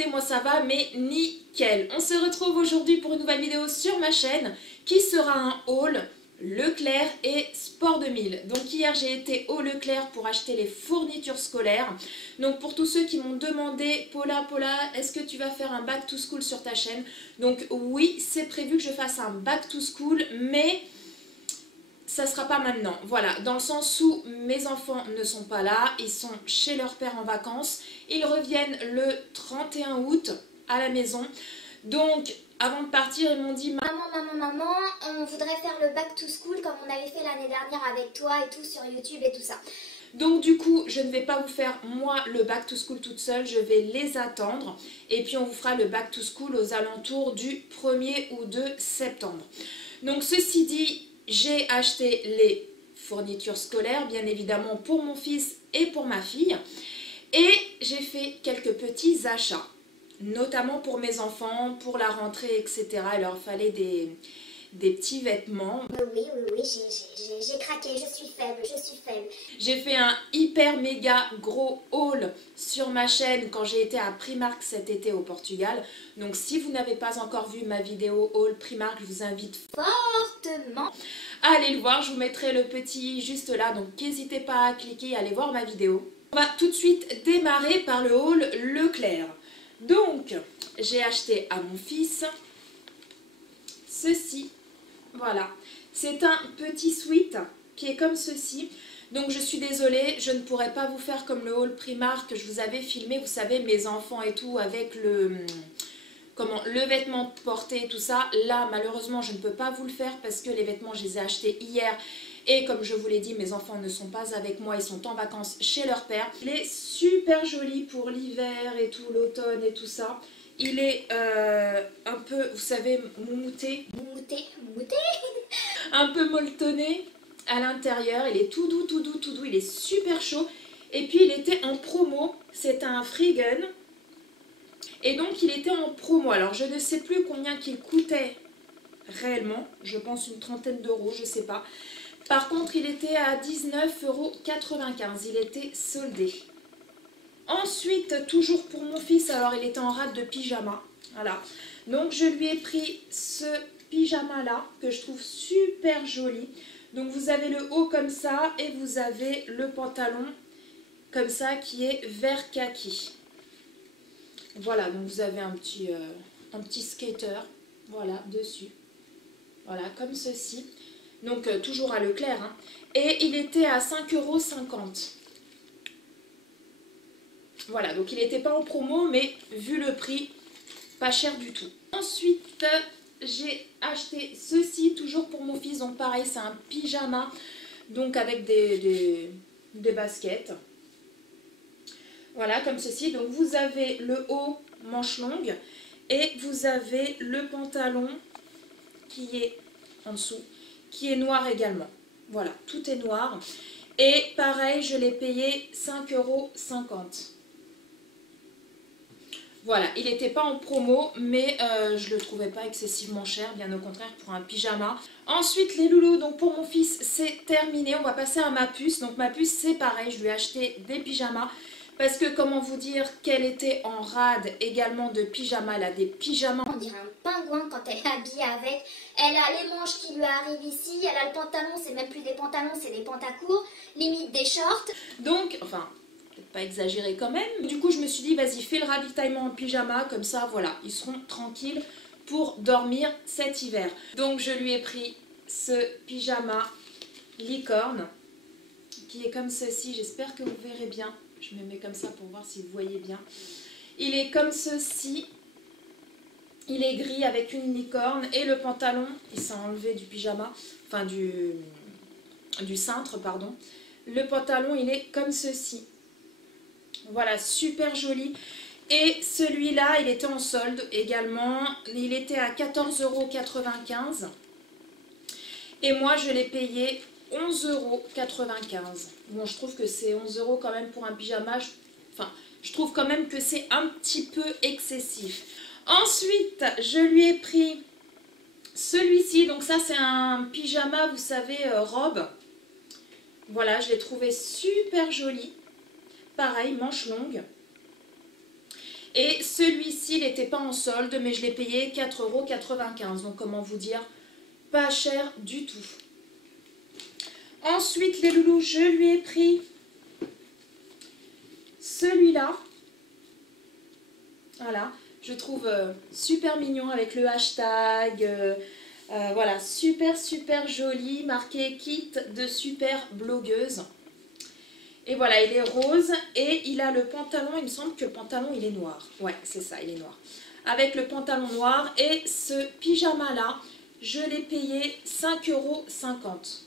écoutez, moi ça va, mais nickel. On se retrouve aujourd'hui pour une nouvelle vidéo sur ma chaîne qui sera un haul Leclerc et Sport 2000. Donc hier j'ai été au Leclerc pour acheter les fournitures scolaires. Donc pour tous ceux qui m'ont demandé, Paula, est-ce que tu vas faire un back to school sur ta chaîne? Donc oui, c'est prévu que je fasse un back to school, mais ça sera pas maintenant. Voilà, dans le sens où mes enfants ne sont pas là, ils sont chez leur père en vacances. Ils reviennent le 31 août à la maison. Donc avant de partir, ils m'ont dit Maman, on voudrait faire le back to school comme on avait fait l'année dernière avec toi et tout sur YouTube et tout ça. Donc du coup, je ne vais pas vous faire moi le back to school toute seule, je vais les attendre. Et puis on vous fera le back to school aux alentours du 1er ou 2 septembre. Donc ceci dit, j'ai acheté les fournitures scolaires, bien évidemment pour mon fils et pour ma fille. Et j'ai fait quelques petits achats, notamment pour mes enfants, pour la rentrée, etc. Il leur fallait des petits vêtements. Oui, j'ai craqué, je suis faible. J'ai fait un hyper méga gros haul sur ma chaîne quand j'ai été à Primark cet été au Portugal. Donc si vous n'avez pas encore vu ma vidéo haul Primark, je vous invite Fortement à aller le voir. Je vous mettrai le petit juste là, donc n'hésitez pas à cliquer et à aller voir ma vidéo. On va tout de suite démarrer par le haul Leclerc. Donc j'ai acheté à mon fils ceci. Voilà, c'est un petit sweat qui est comme ceci. Donc je suis désolée, je ne pourrais pas vous faire comme le haul Primark que je vous avais filmé, vous savez, mes enfants et tout, avec le vêtement porté, tout ça. Là, malheureusement, je ne peux pas vous le faire parce que les vêtements, je les ai achetés hier. Et comme je vous l'ai dit, mes enfants ne sont pas avec moi, ils sont en vacances chez leur père. Il est super joli pour l'hiver et tout, l'automne et tout ça. Il est un peu, vous savez, moumoute, un peu molletonné à l'intérieur. Il est tout doux, il est super chaud. Et puis il était en promo, c'est un Freegun. Et donc il était en promo. Alors je ne sais plus combien qu'il coûtait réellement, je pense une trentaine d'euros, je sais pas. Par contre il était à 19,95 €, il était soldé. Ensuite, toujours pour mon fils, alors il était en rate de pyjama, voilà. Donc je lui ai pris ce pyjama là, que je trouve super joli. Donc vous avez le haut comme ça, et vous avez le pantalon comme ça, qui est vert kaki. Voilà, donc vous avez un petit skater, voilà, dessus. Voilà, comme ceci. Donc toujours à Leclerc, hein. Et il était à 5,50 €. Voilà, donc il n'était pas en promo, mais vu le prix, pas cher du tout. Ensuite, j'ai acheté ceci, toujours pour mon fils. Donc pareil, c'est un pyjama, donc avec des baskets. Voilà, comme ceci. Donc vous avez le haut manche longue et vous avez le pantalon qui est en dessous, qui est noir également. Voilà, tout est noir. Et pareil, je l'ai payé 5,50 €. Voilà, il n'était pas en promo, mais je ne le trouvais pas excessivement cher, bien au contraire pour un pyjama. Ensuite, les loulous, donc pour mon fils, c'est terminé. On va passer à ma puce. Donc ma puce, c'est pareil, je lui ai acheté des pyjamas. Parce que, comment vous dire, qu'elle était en rade également de pyjama. Elle a des pyjamas. On dirait un pingouin quand elle est habillée avec. Elle a les manches qui lui arrivent ici. Elle a le pantalon, c'est même plus des pantalons, c'est des pantacourts. Limite des shorts. Donc, enfin, peut-être pas exagéré quand même. Du coup, je me suis dit, vas-y, fais le ravitaillement en pyjama. Comme ça, voilà, ils seront tranquilles pour dormir cet hiver. Donc, je lui ai pris ce pyjama licorne qui est comme ceci. J'espère que vous verrez bien. Je me mets comme ça pour voir si vous voyez bien. Il est comme ceci. Il est gris avec une licorne. Et le pantalon, il s'est enlevé du pyjama. Enfin, du cintre, pardon. Le pantalon, il est comme ceci. Voilà, super joli. Et celui-là, il était en solde également. Il était à 14,95 €. Et moi, je l'ai payé 11,95 €. Bon, je trouve que c'est 11 € quand même pour un pyjama. Je trouve quand même que c'est un petit peu excessif. Ensuite, je lui ai pris celui-ci. Donc ça, c'est un pyjama, vous savez, robe. Voilà, je l'ai trouvé super joli. Pareil, manche longue. Et celui-ci, il n'était pas en solde, mais je l'ai payé 4,95 €. Donc comment vous dire, pas cher du tout. Ensuite, les loulous, je lui ai pris celui-là. Voilà, je trouve super mignon avec le hashtag. Voilà, super joli, marqué kit de super blogueuse. Et voilà, il est rose et il a le pantalon, il me semble que le pantalon il est noir. Ouais, c'est ça, il est noir. Avec le pantalon noir et ce pyjama là, je l'ai payé 5,50 €.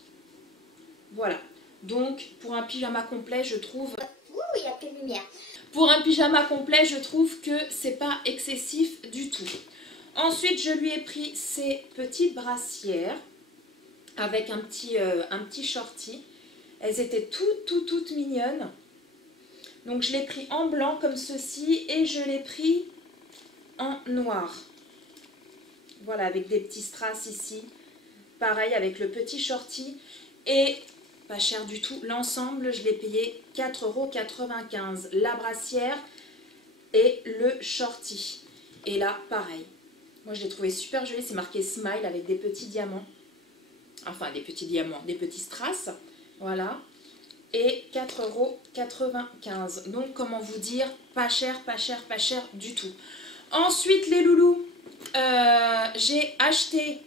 Voilà, donc pour un pyjama complet, je trouve... Ouh, il y a plus de lumière. Pour un pyjama complet, je trouve que c'est pas excessif du tout. Ensuite, je lui ai pris ces petites brassières avec un petit shorty. Elles étaient toutes mignonnes. Donc, je l'ai pris en blanc comme ceci et je l'ai pris en noir. Voilà, avec des petits strass ici. Pareil, avec le petit shorty. Et pas cher du tout. L'ensemble, je l'ai payé 4,95 €. La brassière et le shorty. Et là, pareil. Moi, je l'ai trouvé super joli. C'est marqué Smile avec des petits diamants. Enfin, des petits diamants, des petits strass. Voilà. Et 4,95 €. Donc, comment vous dire, pas cher du tout. Ensuite, les loulous, j'ai acheté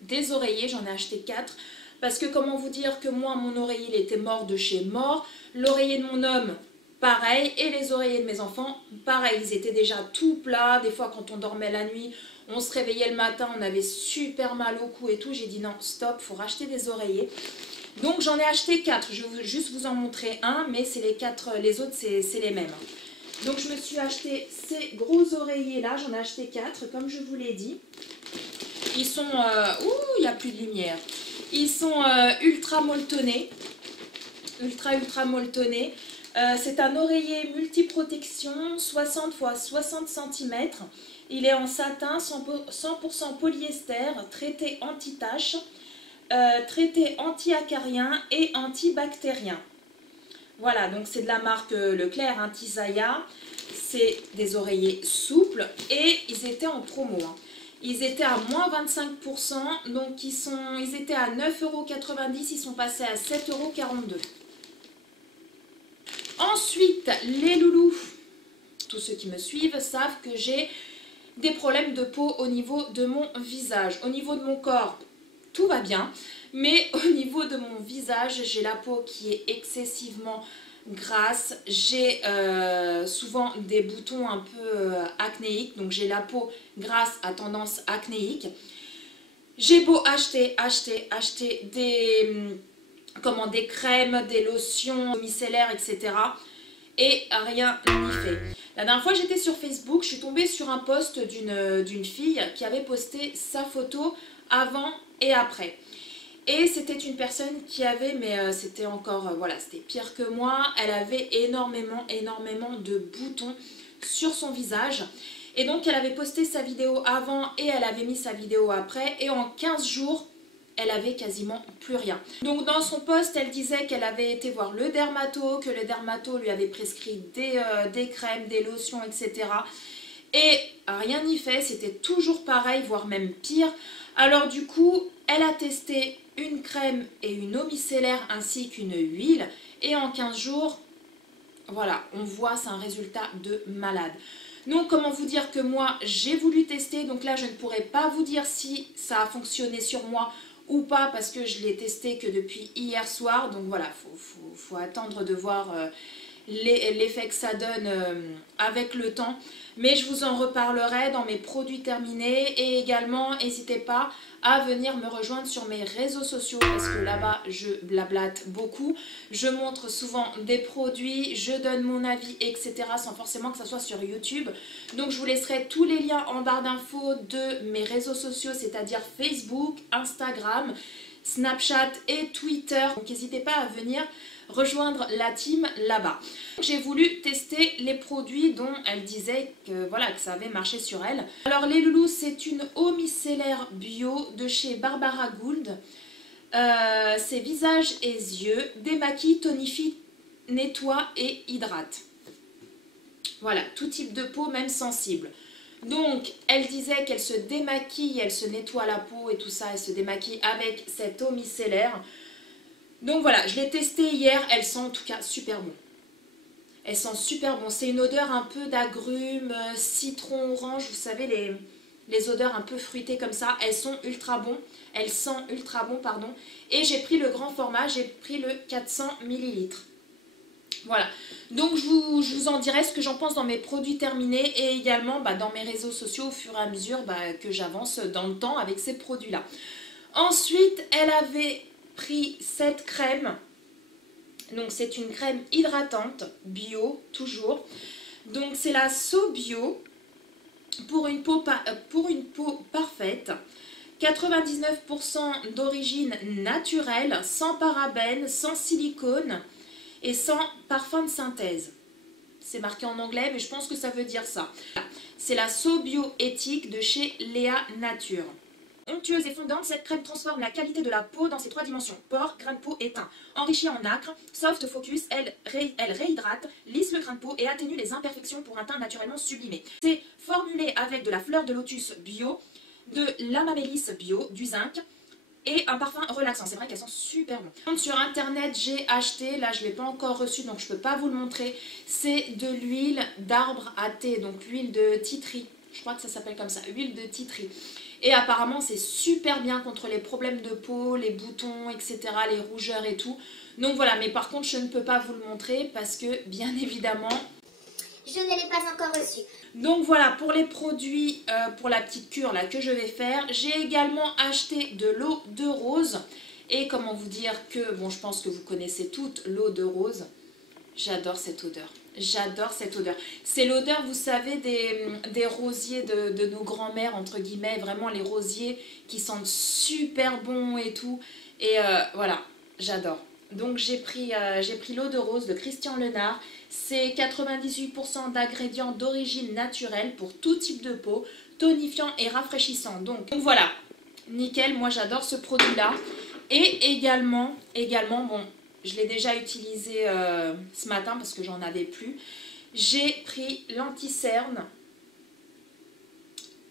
des oreillers. J'en ai acheté 4. Parce que comment vous dire que moi, mon oreiller, il était mort de chez mort. L'oreiller de mon homme, pareil. Et les oreillers de mes enfants, pareil. Ils étaient déjà tout plats. Des fois, quand on dormait la nuit, on se réveillait le matin, on avait super mal au cou et tout. J'ai dit non, stop, faut racheter des oreillers. Donc, j'en ai acheté 4. Je vais juste vous en montrer un, mais c'est les 4, les autres, c'est les mêmes. Donc, je me suis acheté ces gros oreillers-là. J'en ai acheté 4, comme je vous l'ai dit. Ils sont... ouh, il n'y a plus de lumière. Ils sont ultra molletonnés. Ultra molletonnés. C'est un oreiller multiprotection 60 x 60 cm. Il est en satin 100% polyester, traité anti-tache, traité anti-acarien et antibactérien. Voilà, donc c'est de la marque Leclerc, hein, Tisaya. C'est des oreillers souples et ils étaient en promo. Hein. Ils étaient à moins 25%, donc ils étaient à 9,90 €, ils sont passés à 7,42 €. Ensuite, les loulous, tous ceux qui me suivent savent que j'ai des problèmes de peau au niveau de mon visage. Au niveau de mon corps, tout va bien, mais au niveau de mon visage, j'ai la peau qui est excessivement grasse. J'ai souvent des boutons un peu acnéiques, donc j'ai la peau grasse à tendance acnéique. J'ai beau acheter des crèmes, des lotions micellaires, etc. et rien n'y fait. La dernière fois j'étais sur Facebook, je suis tombée sur un post d'une fille qui avait posté sa photo avant et après. Et c'était une personne qui avait, mais c'était encore, voilà, c'était pire que moi. Elle avait énormément de boutons sur son visage. Et donc, elle avait posté sa vidéo avant et elle avait mis sa vidéo après. Et en 15 jours, elle avait quasiment plus rien. Donc, dans son post, elle disait qu'elle avait été voir le dermato, que le dermato lui avait prescrit des crèmes, des lotions, etc. Et rien n'y fait, c'était toujours pareil, voire même pire. Alors du coup, elle a testé une crème et une eau micellaire ainsi qu'une huile. Et en 15 jours, voilà, on voit, c'est un résultat de malade. Donc comment vous dire que moi, j'ai voulu tester. Donc là, je ne pourrais pas vous dire si ça a fonctionné sur moi ou pas parce que je l'ai testé que depuis hier soir. Donc voilà, faut attendre de voir l'effet que ça donne avec le temps. Mais je vous en reparlerai dans mes produits terminés et également n'hésitez pas à venir me rejoindre sur mes réseaux sociaux parce que là-bas je blablate beaucoup. Je montre souvent des produits, je donne mon avis, etc. sans forcément que ça soit sur YouTube. Donc je vous laisserai tous les liens en barre d'infos de mes réseaux sociaux, c'est-à-dire Facebook, Instagram, Snapchat et Twitter. Donc n'hésitez pas à venir rejoindre la team là-bas. J'ai voulu tester les produits dont elle disait que, voilà, que ça avait marché sur elle. Alors les loulous, c'est une eau micellaire bio de chez Barbara Gould. C'est visage et yeux, démaquille, tonifie, nettoie et hydrate. Voilà, tout type de peau, même sensible. Donc, elle disait qu'elle se démaquille, elle se nettoie la peau et tout ça, elle se démaquille avec cette eau micellaire. Donc voilà, je l'ai testé hier, elle sent en tout cas super bon. Elle sent super bon, c'est une odeur un peu d'agrumes, citron orange, vous savez les odeurs un peu fruitées comme ça, elles sont ultra bon, elles sentent ultra bon, pardon. Et j'ai pris le grand format, j'ai pris le 400 ml. Voilà, donc je vous en dirai ce que j'en pense dans mes produits terminés et également dans mes réseaux sociaux au fur et à mesure que j'avance dans le temps avec ces produits-là. Ensuite, elle avait pris cette crème, donc c'est une crème hydratante, bio, toujours. Donc c'est la So Bio pour une peau parfaite. 99% d'origine naturelle, sans parabènes, sans silicone et sans parfum de synthèse. C'est marqué en anglais, mais je pense que ça veut dire ça. C'est la So Bio éthique de chez Léa Nature. Onctueuse et fondante, cette crème transforme la qualité de la peau dans ses 3 dimensions, pores, grain de peau et teint. Enrichie en nacre, soft focus, elle réhydrate, lisse le grain de peau et atténue les imperfections pour un teint naturellement sublimé. C'est formulé avec de la fleur de lotus bio, de l'amamélis bio, du zinc et un parfum relaxant. C'est vrai qu'elles sont super bon. Sur internet, j'ai acheté, là je ne l'ai pas encore reçu donc je ne peux pas vous le montrer, c'est de l'huile d'arbre à thé, donc l'huile de titri. Je crois que ça s'appelle comme ça, huile de titri. Et apparemment c'est super bien contre les problèmes de peau, les boutons, etc., les rougeurs et tout. Donc voilà, mais par contre je ne peux pas vous le montrer parce que bien évidemment... je ne l'ai pas encore reçu. Donc voilà, pour les produits, pour la petite cure là que je vais faire, j'ai également acheté de l'eau de rose. Et comment vous dire que, bon je pense que vous connaissez toutes l'eau de rose. J'adore cette odeur. J'adore cette odeur. C'est l'odeur, vous savez, des rosiers de nos grands-mères, entre guillemets. Vraiment les rosiers qui sentent super bon et tout. Et voilà, j'adore. Donc j'ai pris l'eau de rose de Christian Lenard. C'est 98% d'ingrédients d'origine naturelle pour tout type de peau, tonifiant et rafraîchissant. Donc voilà, nickel, moi j'adore ce produit-là. Et également, bon... je l'ai déjà utilisé ce matin parce que j'en avais plus. J'ai pris l'anti-cerne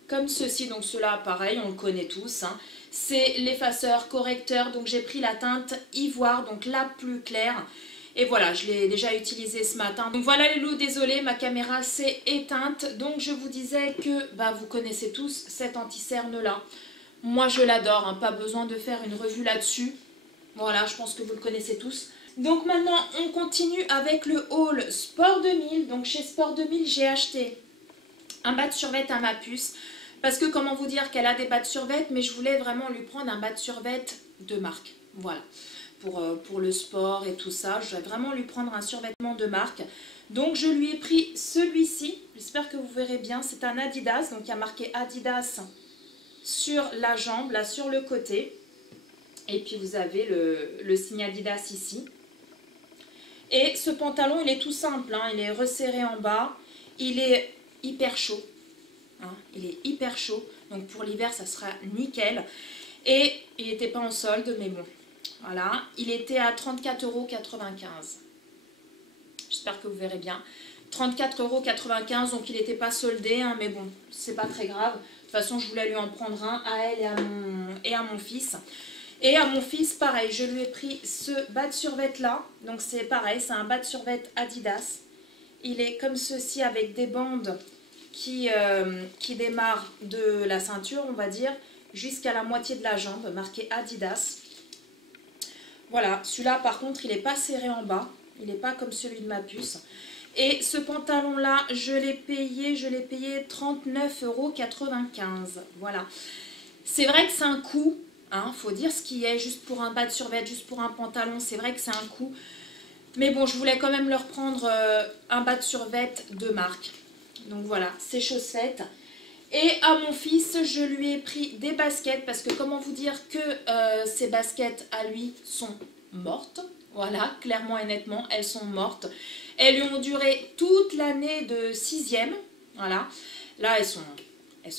comme ceci. Donc cela pareil, on le connaît tous. Hein. C'est l'effaceur correcteur. Donc j'ai pris la teinte ivoire, donc la plus claire. Et voilà, je l'ai déjà utilisé ce matin. Donc voilà les loups, désolé, ma caméra s'est éteinte. Donc je vous disais que vous connaissez tous cet anti-cerne là. Moi je l'adore, hein, pas besoin de faire une revue là-dessus. Voilà, je pense que vous le connaissez tous. Donc maintenant, on continue avec le haul Sport 2000. Donc chez Sport 2000, j'ai acheté un bas de survêt à ma puce. Parce que comment vous dire qu'elle a des bas de survêt, mais je voulais vraiment lui prendre un bas de survêt de marque. Voilà, pour le sport et tout ça. Je voulais vraiment lui prendre un survêtement de marque. Donc je lui ai pris celui-ci. J'espère que vous verrez bien. C'est un Adidas. Donc il y a marqué Adidas sur la jambe, là sur le côté. Et puis vous avez le signe Adidas ici. Et ce pantalon, il est tout simple, hein, il est resserré en bas. Il est hyper chaud. Hein, il est hyper chaud. Donc pour l'hiver, ça sera nickel. Et il n'était pas en solde, mais bon. Voilà. Il était à 34,95 €. J'espère que vous verrez bien. 34,95 €, donc il n'était pas soldé, hein, mais bon, c'est pas très grave. De toute façon, je voulais lui en prendre un à elle et à mon fils. Et à mon fils, pareil, je lui ai pris ce bas de survêt là. Donc c'est pareil, c'est un bas de survêt Adidas. Il est comme ceci avec des bandes qui démarrent de la ceinture, on va dire, jusqu'à la moitié de la jambe, marqué Adidas. Voilà, celui-là par contre, il n'est pas serré en bas. Il n'est pas comme celui de ma puce. Et ce pantalon-là, je l'ai payé 39,95 €. Voilà. C'est vrai que c'est un coût. Hein, faut dire ce qui est, juste pour un bas de survêt, juste pour un pantalon, c'est vrai que c'est un coup. Mais bon, je voulais quand même leur prendre un bas de survêt de marque. Donc voilà, ces chaussettes. Et à mon fils, je lui ai pris des baskets parce que comment vous dire que ces baskets à lui sont mortes. Voilà, clairement et nettement, elles sont mortes. Elles lui ont duré toute l'année de 6e. Voilà, là elles sont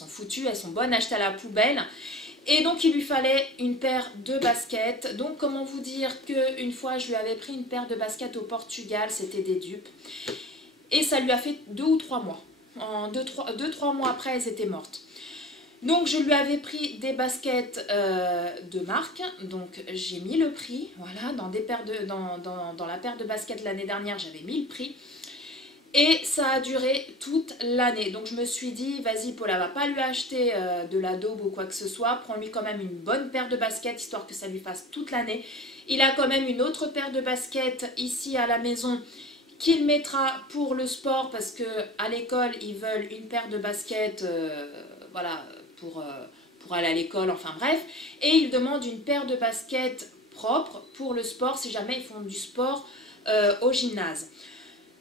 foutues, elles sont bonnes, achetées à la poubelle. Et donc il lui fallait une paire de baskets. Donc comment vous dire qu'une fois je lui avais pris une paire de baskets au Portugal, c'était des dupes. Et ça lui a fait 2 ou 3 mois. En 2-3 mois après, elles étaient mortes. Donc je lui avais pris des baskets de marque, donc j'ai mis le prix, voilà, dans la paire de baskets l'année dernière, j'avais mis le prix. Et ça a duré toute l'année. Donc je me suis dit, vas-y Paula, va pas lui acheter de la daube ou quoi que ce soit. Prends-lui quand même une bonne paire de baskets, histoire que ça lui fasse toute l'année. Il a quand même une autre paire de baskets ici à la maison qu'il mettra pour le sport. Parce qu'à l'école, ils veulent une paire de baskets, voilà, pour aller à l'école, enfin bref. Et il demande une paire de baskets propres pour le sport, si jamais ils font du sport au gymnase.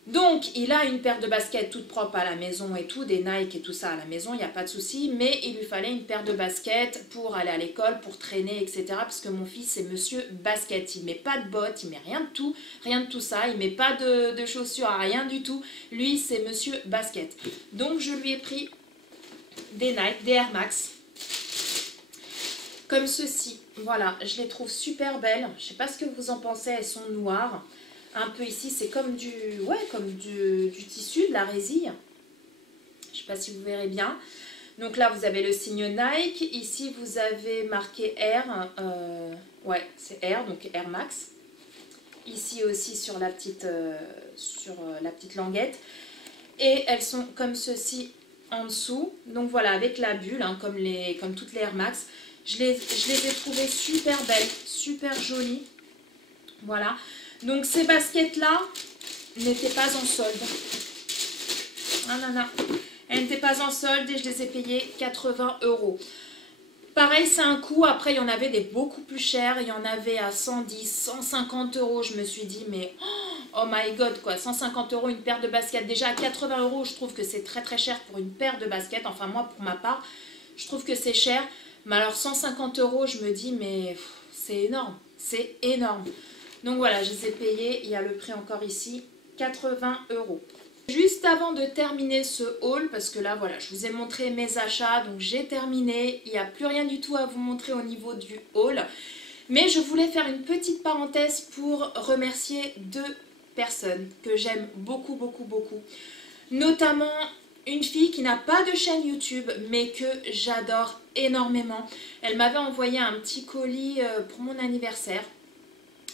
Donc, il a une paire de baskets toute propre à la maison et tout, des Nike et tout ça à la maison, il n'y a pas de souci. Mais il lui fallait une paire de baskets pour aller à l'école, pour traîner, etc. Parce que mon fils, c'est monsieur basket. Il ne met pas de bottes, il ne met rien de tout ça. Il ne met pas de chaussures, rien du tout. Lui, c'est monsieur basket. Donc, je lui ai pris des Nike, des Air Max. Comme ceci. Voilà, je les trouve super belles. Je ne sais pas ce que vous en pensez, elles sont noires. Un peu ici, c'est comme du tissu, de la résille. Je ne sais pas si vous verrez bien. Donc là, vous avez le signe Nike. Ici, vous avez marqué Air. Ouais, c'est Air, donc Air Max. Ici aussi sur la petite languette. Et elles sont comme ceci en dessous. Donc voilà, avec la bulle, hein, comme toutes les Air Max. Je les ai trouvées super belles, super jolies. Voilà. Donc ces baskets-là n'étaient pas en solde. Ah non, non. Elles n'étaient pas en solde et je les ai payées 80 €. Pareil, c'est un coût. Après, il y en avait des beaucoup plus chers. Il y en avait à 110, 150 €. Je me suis dit, mais oh my god, quoi. 150 € une paire de baskets. Déjà, à 80 €, je trouve que c'est très très cher pour une paire de baskets. Enfin, moi, pour ma part, je trouve que c'est cher. Mais alors, 150 €, je me dis, mais c'est énorme. C'est énorme. Donc voilà, je les ai payés, il y a le prix encore ici, 80 €. Juste avant de terminer ce haul, parce que là voilà, je vous ai montré mes achats, donc j'ai terminé, il n'y a plus rien du tout à vous montrer au niveau du haul. Mais je voulais faire une petite parenthèse pour remercier 2 personnes que j'aime beaucoup, beaucoup, beaucoup. Notamment une fille qui n'a pas de chaîne YouTube, mais que j'adore énormément. Elle m'avait envoyé un petit colis pour mon anniversaire.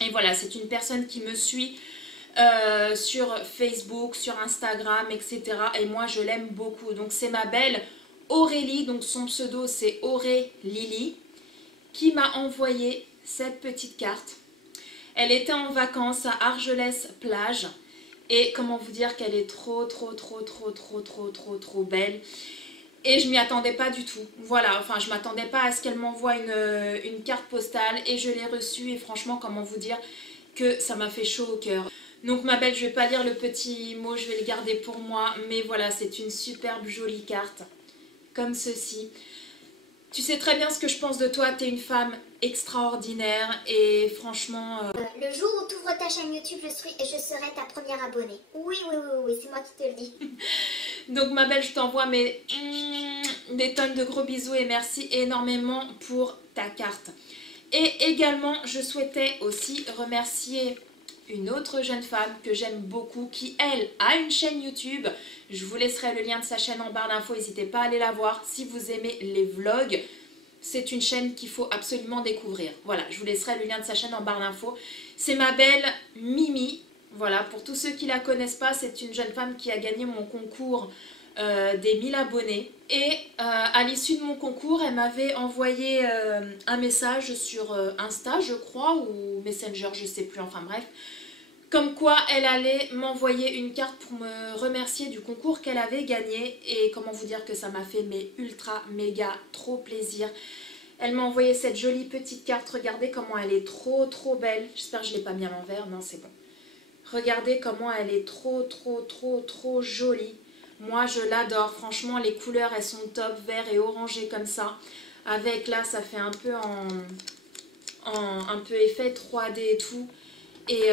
Et voilà, c'est une personne qui me suit sur Facebook, sur Instagram, etc. Et moi, je l'aime beaucoup. Donc, c'est ma belle Aurélie. Donc, son pseudo, c'est Aurélie, qui m'a envoyé cette petite carte. Elle était en vacances à Argelès-Plage. Et comment vous dire qu'elle est trop belle. Et je m'y attendais pas du tout. Voilà, enfin je m'attendais pas à ce qu'elle m'envoie une carte postale. Et je l'ai reçue et franchement, comment vous dire que ça m'a fait chaud au cœur. Donc ma belle, je vais pas lire le petit mot, je vais le garder pour moi. Mais voilà, c'est une superbe jolie carte. Comme ceci. Tu sais très bien ce que je pense de toi, tu es une femme extraordinaire et franchement... Le jour où tu ouvres ta chaîne YouTube, je serai ta première abonnée. Oui, c'est moi qui te le dis. Donc ma belle, je t'envoie des tonnes de gros bisous et merci énormément pour ta carte. Et également, je souhaitais aussi remercier une autre jeune femme que j'aime beaucoup qui, elle, a une chaîne YouTube. Je vous laisserai le lien de sa chaîne en barre d'infos, n'hésitez pas à aller la voir si vous aimez les vlogs. C'est une chaîne qu'il faut absolument découvrir. Voilà, je vous laisserai le lien de sa chaîne en barre d'infos. C'est ma belle Mimi. Voilà, pour tous ceux qui ne la connaissent pas, c'est une jeune femme qui a gagné mon concours des 1000 abonnés. Et à l'issue de mon concours, elle m'avait envoyé un message sur Insta, je crois, ou Messenger, je ne sais plus, enfin bref. Comme quoi, elle allait m'envoyer une carte pour me remercier du concours qu'elle avait gagné. Et comment vous dire que ça m'a fait ultra, méga, trop plaisir. Elle m'a envoyé cette jolie petite carte. Regardez comment elle est trop belle. J'espère que je ne l'ai pas mis à l'envers. Non, c'est bon. Regardez comment elle est trop jolie. Moi, je l'adore. Franchement, les couleurs, elles sont top, vert et orangé comme ça. Avec là, ça fait un peu un peu effet 3D et tout. Et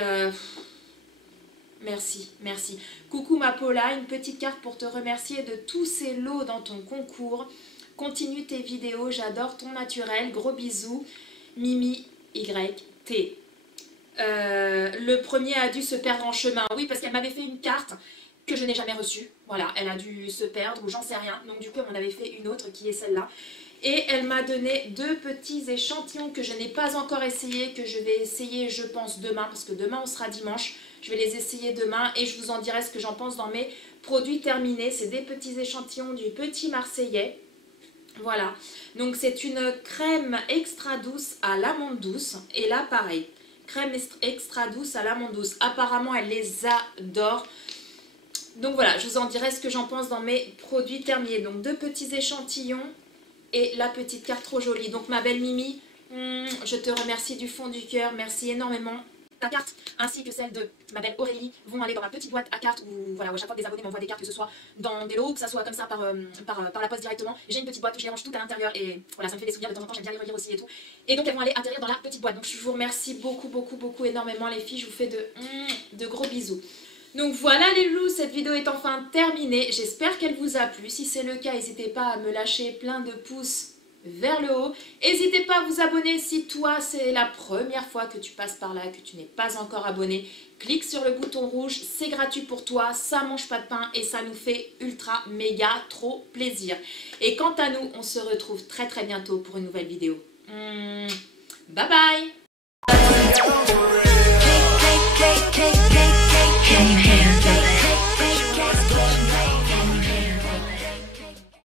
merci. Coucou ma Paula, une petite carte pour te remercier de tous ces lots dans ton concours. Continue tes vidéos, j'adore ton naturel. Gros bisous. Mimi YT. Le premier a dû se perdre en chemin. Oui, parce qu'elle m'avait fait une carte que je n'ai jamais reçue. Voilà, elle a dû se perdre ou j'en sais rien. Donc du coup, elle m'en avait fait une autre qui est celle-là. Et elle m'a donné 2 petits échantillons que je n'ai pas encore essayé, que je vais essayer je pense demain, parce que demain on sera dimanche. Je vais les essayer demain et je vous en dirai ce que j'en pense dans mes produits terminés. C'est des petits échantillons du Petit Marseillais. Voilà, donc c'est une crème extra douce à l'amande douce. Et là pareil, crème extra douce à l'amande douce. Apparemment elle les adore. Donc voilà, je vous en dirai ce que j'en pense dans mes produits terminés. Donc 2 petits échantillons et la petite carte trop jolie. Donc ma belle Mimi, je te remercie du fond du cœur, merci énormément. Ta carte ainsi que celle de ma belle Aurélie vont aller dans ma petite boîte à cartes où, voilà, où à chaque fois que des abonnés m'envoient des cartes, que ce soit dans des lots ou que ça soit comme ça par la poste directement. J'ai une petite boîte où je les range tout à l'intérieur et voilà, ça me fait des souvenirs de temps en temps, j'aime bien les relire aussi et tout. Et donc elles vont aller atterrir dans la petite boîte. Donc je vous remercie beaucoup énormément les filles, je vous fais de gros bisous. Donc voilà les loulous, cette vidéo est enfin terminée. J'espère qu'elle vous a plu. Si c'est le cas, n'hésitez pas à me lâcher plein de pouces vers le haut. N'hésitez pas à vous abonner si toi c'est la première fois que tu passes par là, que tu n'es pas encore abonné. Clique sur le bouton rouge, c'est gratuit pour toi, ça mange pas de pain et ça nous fait ultra méga trop plaisir. Et quant à nous, on se retrouve très bientôt pour une nouvelle vidéo. Bye bye. Can you